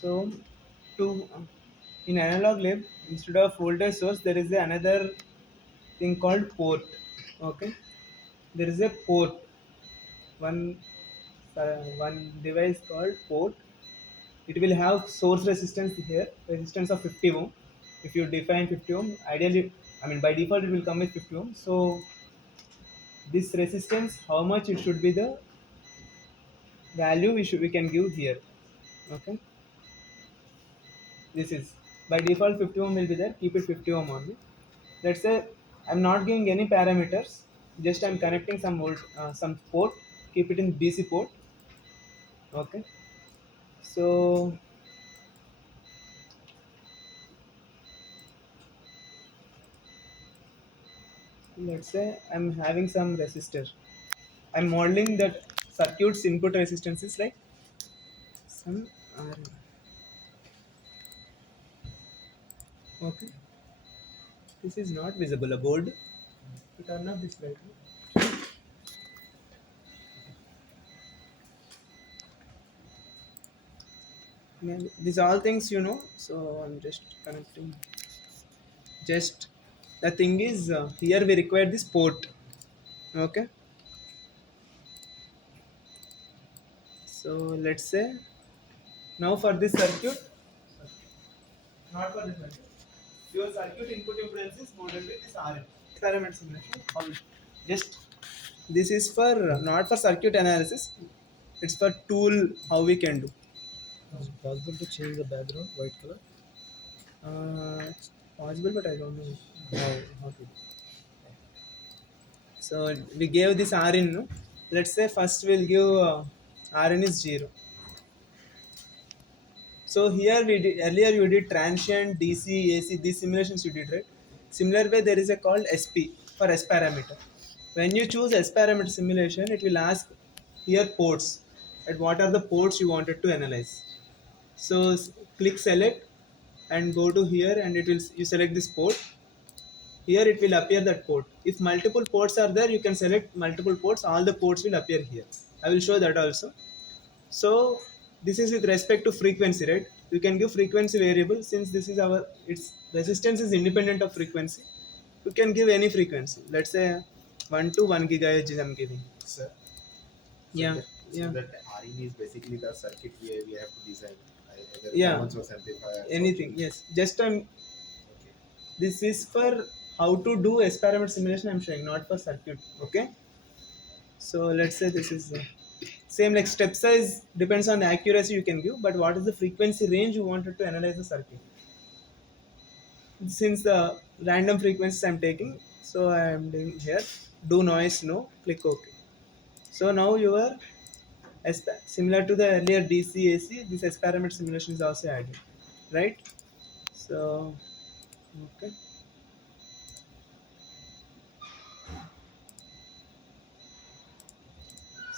So to in analog lab, instead of voltage source, there is another thing called port. Okay, there is a port, one one device called port. It will have source resistance here, resistance of 50 ohm. If you define 50 ohm, ideally, I mean by default it will come with 50 ohm. So this resistance, how much it should be the value we can give here. Okay, this is by default 50 ohm will be there. Keep it 50 ohm only. Let's say I'm not giving any parameters. Just I'm connecting some some port. Keep it in DC port. Okay. So let's say I'm having some resistor. I'm modeling that circuit's input resistance is like some R. Okay. This is not visible. A board. You turn off this light. These all things you know. So I'm just connecting. Just the thing is here we require this port. Okay. So let's say now for this circuit, not for this circuit. Your circuit input impedance is modeled with this RN. Parameter simulation. Just this is for not for circuit analysis. It's for tool how we can do. Is it possible to change the background white color? It's possible, but I don't know how to do. So we gave this RN. No? Let's say first we'll give RN is 0. So here we did earlier you did transient, DC, AC, these simulations you did, right? Similar way there is a called SP for S parameter. When you choose S parameter simulation, it will ask here ports at what are the ports you wanted to analyze. So click select and go to here and it will you select this port. Here it will appear that port. If multiple ports are there, you can select multiple ports. All the ports will appear here. I will show that also. So this is with respect to frequency, right? You can give frequency variable since this is our its resistance is independent of frequency. You can give any frequency. Let's say 1 to 1 gigahertz I'm giving. Sir, so Yeah, that, yeah, REB is basically the circuit we have to design, either yeah. common source amplifier. Anything. Yes. Just Okay. this is for how to do S parameter simulation. I'm showing not for circuit. Okay. So let's say this is same like step size depends on the accuracy you can give, but what is the frequency range you wanted to analyze the circuit? Since the random frequencies I'm taking, so I am doing here do noise no, click OK. So now your similar to the earlier DC AC, this S parameter simulation is also added, right? So okay.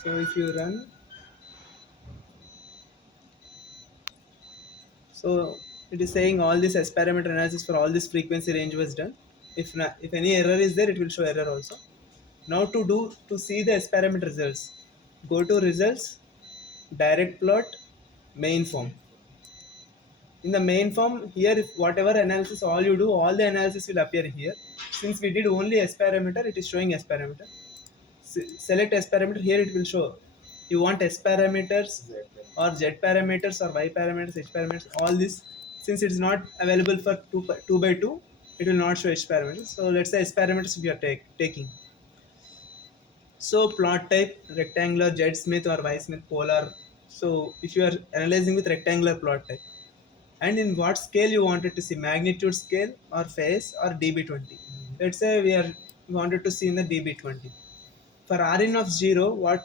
So if you run, so it is saying all this S parameter analysis for all this frequency range was done. If any error is there, it will show error also. Now to see the S parameter results, go to results, direct plot, main form. In the main form here, if whatever analysis all you do, all the analysis will appear here. Since we did only S parameter, it is showing S parameter. Select S parameter, here it will show you want S parameters or Z parameters or Y parameters, H parameters, all this. Since it is not available for 2 by 2, it will not show H parameters. So let's say S parameters we are taking. So plot type rectangular, Z Smith or Y Smith polar. So if you are analyzing with rectangular plot type, and in what scale you wanted to see, magnitude scale or phase or dB20. Let's say we wanted to see in the dB20. For Rn of 0, what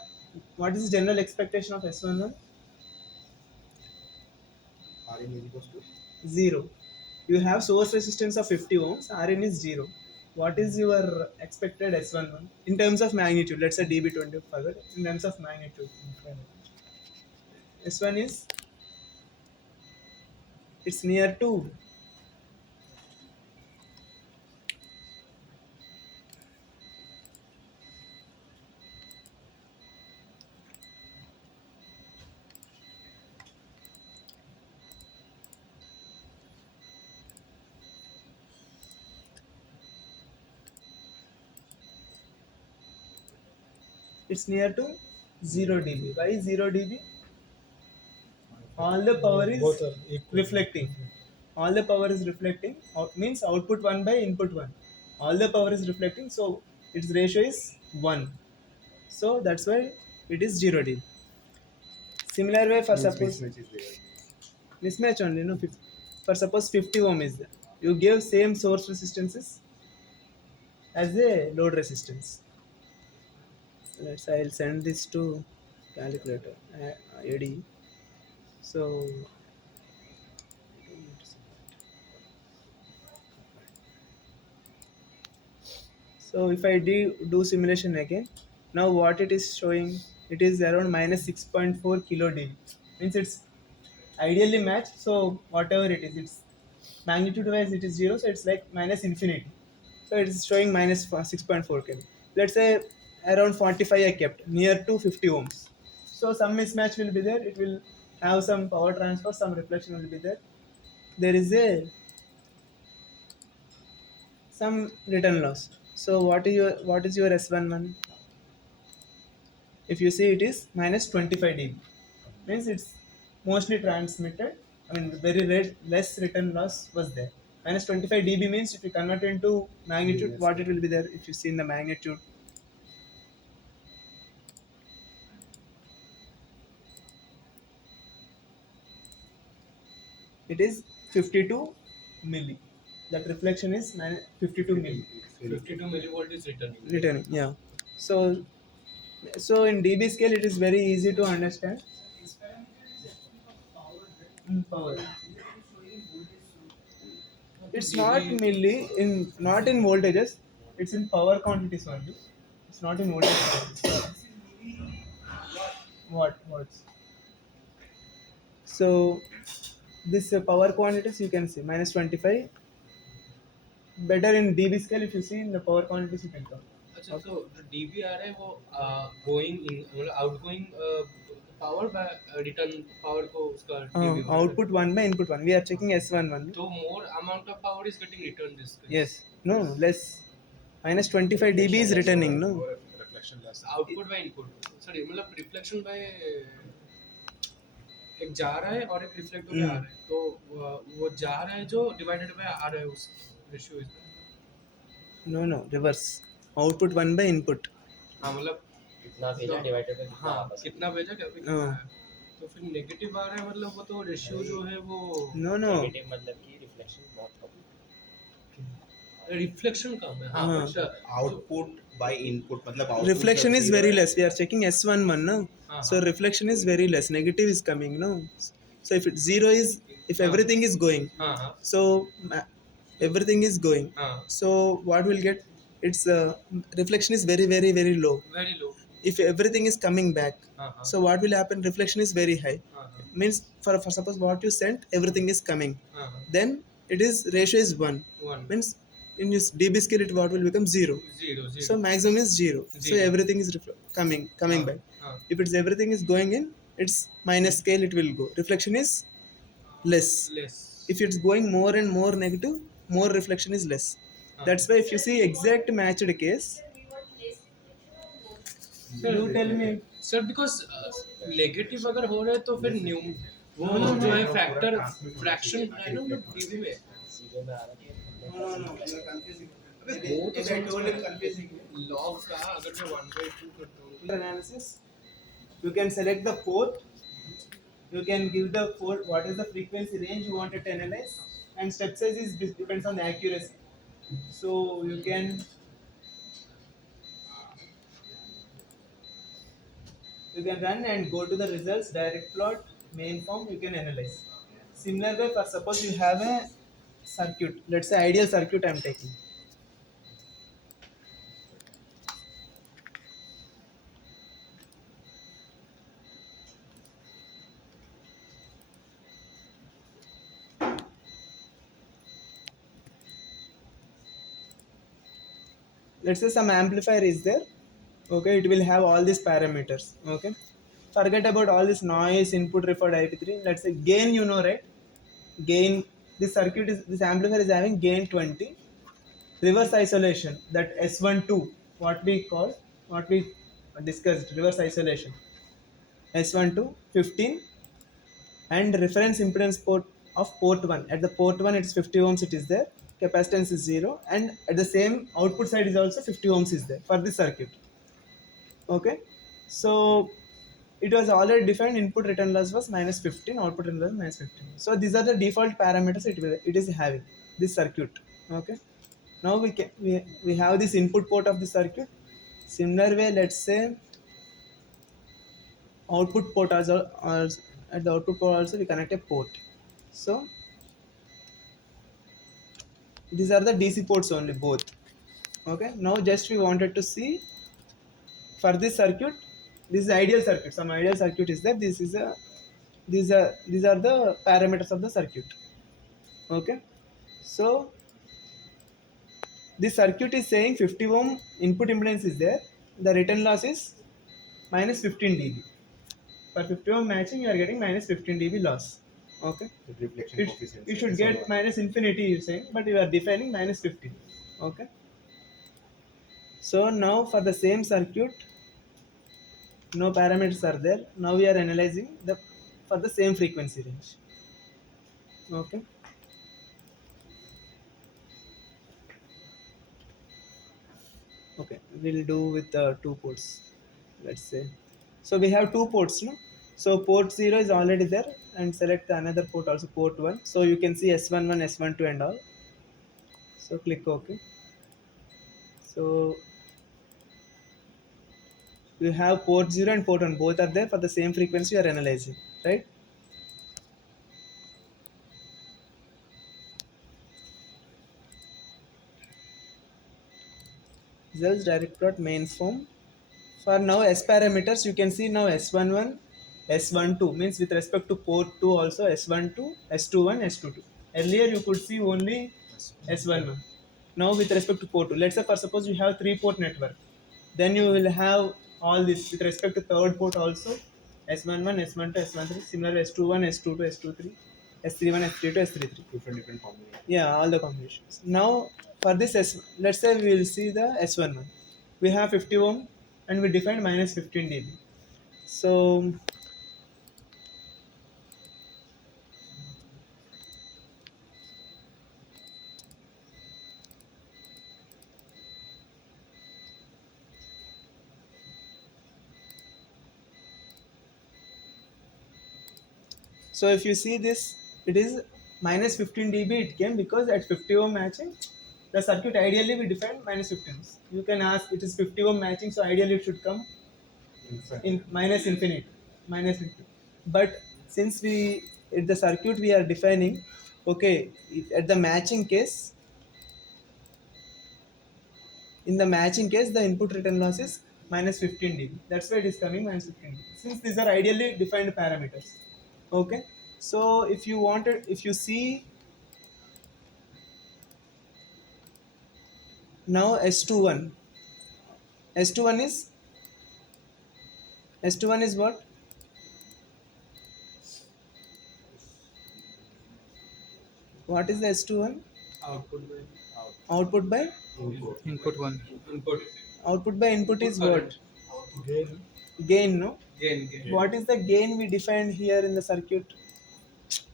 is the general expectation of S11? RN is equals to 0. You have source resistance of 50 ohms, Rn is 0. What is your expected S11 in terms of magnitude? Let's say dB20 further in terms of magnitude. S1 is it's near to. it's near to 0 dB. Why 0 dB? All the power is Both are equal. reflecting. All the power is reflecting. Means output 1 by input 1. All the power is reflecting, so its ratio is 1. So that's why it is 0 dB. Similar way for Means suppose mismatch is there. mismatch only, no. For suppose 50 ohm is there. You give same source resistances as a load resistance. I'll send this to calculator AD. So if I do simulation again, now what it is showing, it is around minus 6.4 kilo dB. Means it's ideally matched. So whatever it is, it's magnitude wise it is 0, so it's like minus infinity. So it is showing minus 6.4 kilo. Let's say around 45 I kept near to 50 ohms. So some mismatch will be there. It will have some power transfer, some reflection will be there. There is a some return loss. So what is your S11? If you see, it is minus 25 dB. Means it's mostly transmitted. I mean, very less return loss was there. Minus 25 dB means if you convert into magnitude, Yes, what sir. it will be there. If you see in the magnitude, it is 52 milli. That reflection is 52 milli. It's very 52 millivolt is returning. Returning, yeah. So in dB scale, it is very easy to understand. Power. It's not milli in not in voltages. It's in power quantities only. It's not in voltage. Watts. So this power quantities you can see minus 25. Better in dB scale, if you see in the power quantities you can count. अच्छा तो जो dB आ रहा है वो going in मतलब outgoing power bye return power को उसका dB Output 1 by input 1. We are checking S11. तो more amount of power is getting return this Yes. No, less. Minus 25 dB is returning. No. more reflection less. Output by input sorry मतलब reflection by एक जा रहा है और एक reflect होकर आ रहा है तो वो जा रहा है जो डिवाइडेड बाय आ रहा है उस ratio is No. Reverse. Output 1 by input. हाँ मतलब कितना भेजा डिवाइडेड बाय कितना हाँ वापस कितना भेजा क्या कितना हाँ. आया तो फिर नेगेटिव आ रहा है मतलब वो तो रेशियो जो है वो No. नेगेटिव मतलब कि रिफ्लेक्शन बहुत कम रिफ्लेक्शन कम है हाँ हाँ. बट Output by input मतलब output Reflection जब is zero very है, less. We are checking S11 no. So reflection is very less. Negative is coming no. So if it's zero is if everything is going. हाँ हाँ So everything is going. हाँ So what we'll get? Its reflection is very low. Very low If everything is coming back, हाँ हाँ so what will happen? Reflection is very high. हाँ हाँ Means for suppose what you sent, everything is coming. हाँ हाँ Then it is ratio is 1. One Means in this dB scale, it what will become 0. Zero So zero maximum is 0. So Zero. everything is coming हाँ back. हाँ If it's everything is going in, it's minus scale it will go. Reflection is less. Less If it's going more and more negative, more reflection is less. That's why if you see exact matched case, you tell me. Sir because negative अगर हो रहा है तो फिर new वो जो है factor fraction है ना मतलब डीबी में सीधे में आ रहा है वो तो समझ लॉग का अगर मैं 1/2 करता हूँ तो Analysis, you can select the port, you can give the port what is the frequency range you wanted to analyze, and step size is depends on the accuracy. So you can run and go to the results, direct plot, main form, you can analyze. Similar way, for suppose you have a circuit, let's say ideal circuit I'm taking. Let's say some amplifier is there. Okay, it will have all these parameters. Okay, forget about all this noise, input referred IP3. Let's say gain, you know, right? Gain, this amplifier is having gain 20. Reverse isolation, that S12, what we call, what we discussed reverse isolation. S1 to 15 and reference impedance port of port 1. At the port 1 it's 50 ohms, it is there, capacitance is 0, and at the same output side is also 50 ohms is there for this circuit. Okay, so it was already defined, input return loss was minus 15, output return loss minus 15. So these are the default parameters it is having this circuit. Okay, now we have this input port of the circuit. Similar way, let's say output port also, or at the output port also we connect a port. So these are the DC ports only, both. Okay, now just we wanted to see for this circuit, this is ideal circuit, some ideal circuit is there, this is a these are the parameters of the circuit. Okay, so this circuit is saying 50 ohm input impedance is there, the return loss is minus 15 dB. For 50 ohm matching you are getting minus 15 dB loss. Okay, The reflection it, coefficient. you should get minus infinity you saying, but you are defining minus 15. Okay, so now for the same circuit, no parameters are there, now we are analyzing the for the same frequency range. Okay, okay, we'll do with the two ports, let's say. So we have two ports, no? So port 0 is already there, and select another port also, port 1. So you can see S11, S12 and all. So click OK. So you have port 0 and port 1, both are there for the same frequency you are analyzing, right? Results direct plot main form. For now S parameters, you can see now S11, S12 means with respect to port 2 also S12, S21, S22. Earlier you could see only S11. Now with respect to port 2, let's say for suppose you have 3-port network, then you will have all this with respect to third port also, S11, S12, S13, similar S21, S22, S23, S31, S32, S33. Different combinations. Yeah, all the combinations. Now for this S, let's say we will see the S11. We have 50 ohm and we define minus 15 dB. So so if you see this, it is minus 15 dB it came because at 50 ohm matching, the circuit ideally we define minus 15. You can ask it is 50 ohm matching, so ideally it should come in minus infinity, minus infinity. But since we at the circuit we are defining, okay, at the matching case, in the matching case the input return loss is minus 15 dB. That's why it is coming minus 15 dB. Since these are ideally defined parameters. Okay, so if you wanted, if you see now S21, S21 is S21 is what? What is the S21? Output by Output by Input. Input 1. input. output by input is what? Gain. Gain, no? Gain. What is the gain we defined here in the circuit?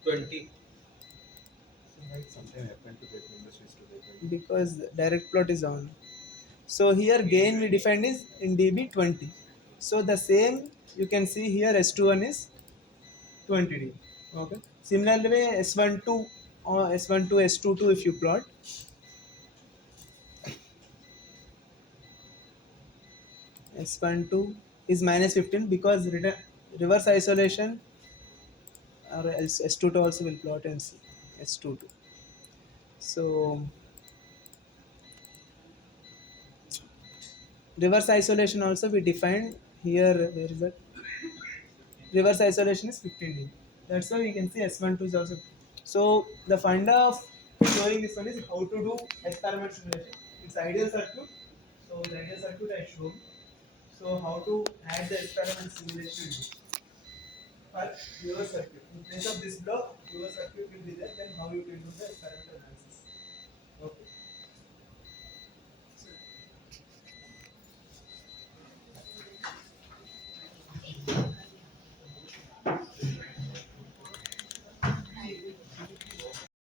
20. Something happened to that number switch to that. Because direct plot is on. So here gain we defined is in dB 20. So the same you can see here S21 is 20 dB. Okay. Similarly S12 or S12 S22 if you plot, S12 is minus 15 because reverse isolation, or else S22 also will plot and see S22. So reverse isolation also we defined here, where is that? Reverse isolation is 15 dB. That's why we can see S12 is also. So the funda of showing this one is how to do S parameter simulation. It's ideal circuit. So the ideal circuit I showed. So how to add the S parameter simulation for your circuit. In place of this block, your circuit will be there. Then how you can do the S parameter analysis.